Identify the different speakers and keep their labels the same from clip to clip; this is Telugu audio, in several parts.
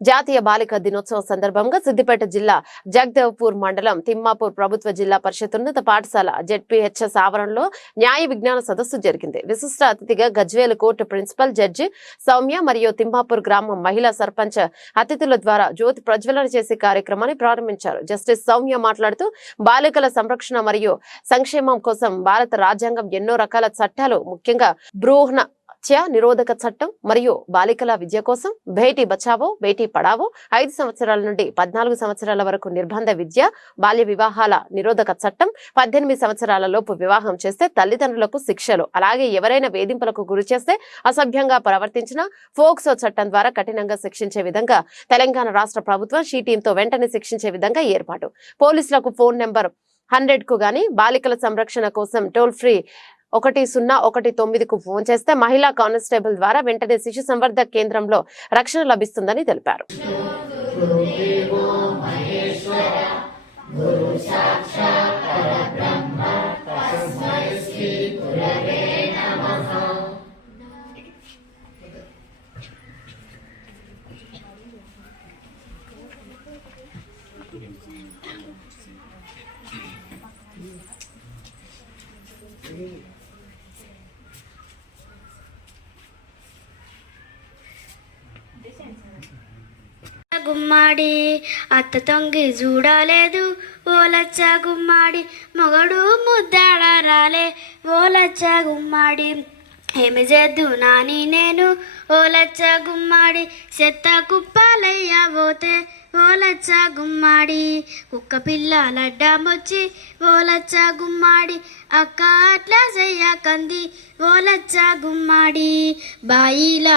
Speaker 1: జాతీయ బాలిక దినోత్సవం సందర్భంగా సిద్దిపేట జిల్లా జగదేవ్పూర్ మండలం తిమ్మాపూర్ ప్రభుత్వ జిల్లా పరిషత్ ఉన్నత పాఠశాల జెడ్పీహెచ్ఎస్ ఆవరణలో న్యాయ విజ్ఞాన సదస్సు జరిగింది. విశిష్ట అతిథిగా Gajwel court principal judge Soumya మరియు తిమ్మాపూర్ గ్రామం మహిళా సర్పంచ్ అతిథుల ద్వారా జ్యోతి ప్రజ్వలన చేసే కార్యక్రమాన్ని ప్రారంభించారు. జస్టిస్ సౌమ్య మాట్లాడుతూ బాలికల సంరక్షణ మరియు సంక్షేమం కోసం భారత రాజ్యాంగం ఎన్నో రకాల చట్టాలు ముఖ్యంగా భ్రూణ హత్య నిరోధక చట్టం మరియు బాలికల విద్య కోసం భేటీ బచావో భేటీ పడావో ఐదు సంవత్సరాల నుండి పద్నాలుగు సంవత్సరాల వరకు నిర్బంధ విద్య బాల్య వివాహాల నిరోధక చట్టం పద్దెనిమిది సంవత్సరాల లోపు వివాహం చేస్తే తల్లిదండ్రులకు శిక్షలు. అలాగే ఎవరైనా వేధింపులకు గురి చేస్తే అసభ్యంగా ప్రవర్తించిన ఫోక్సో చట్టం ద్వారా కఠినంగా శిక్షించే విధంగా తెలంగాణ రాష్ట్ర ప్రభుత్వం షీ టీంతో వెంటనే శిక్షించే విధంగా ఏర్పాటు. పోలీసులకు ఫోన్ నెంబర్ హండ్రెడ్కు గాని బాలికల సంరక్షణ కోసం టోల్ ఫ్రీ ఒకటి సున్నా ఒకటి తొమ్మిదికు ఫోన్ చేస్తే మహిళా కానిస్టేబుల్ ద్వారా వెంటనే శిశు సంవర్ధక కేంద్రంలో రక్షణ లభిస్తుందని తెలిపారు.
Speaker 2: గుమ్మాడి. అత్త తొంగి చూడలేదు ఓలచ్చ గుమ్మాడి. మొగడు ముద్దాడ రాలే ఓలచ్చ గుమ్మాడి. ఏమి చేద్దు నాని నేను ఓలచ్చ గుమ్మాడి. చెత్త కుప్పాలయ్యా పోతే ఓలచ్చ గుమ్మాడి. కుక్క పిల్ల లడ్డామొచ్చి ఓలచ్చ గుమ్మాడి. అక్క అట్లా చెయ్యకంది ఓలచ్చ గుమ్మాడి. బాయిలా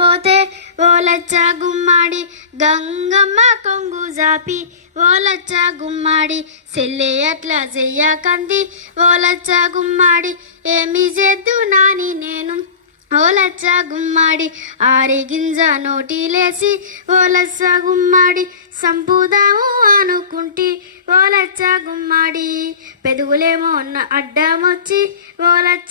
Speaker 2: పోతే ఓలచ్చ గుమ్మాడి గంగమ్మ కొంగు జాపి. ఓలచ్చ గుమ్మాడి సెల్లే అట్లా చెయ్యకంది ఓలచ్చ గుమ్మాడి ఏమి చేద్దు నాని నేను. ఓలచ్చ గుమ్మాడి ఆరి గింజ నోటిలేసి ఓలచ్చ గుమ్మాడి సంపుదాము అనుకుంటి. ఓలచ్చ గుమ్మాడి పెదుగులేమో అడ్డమొచ్చి.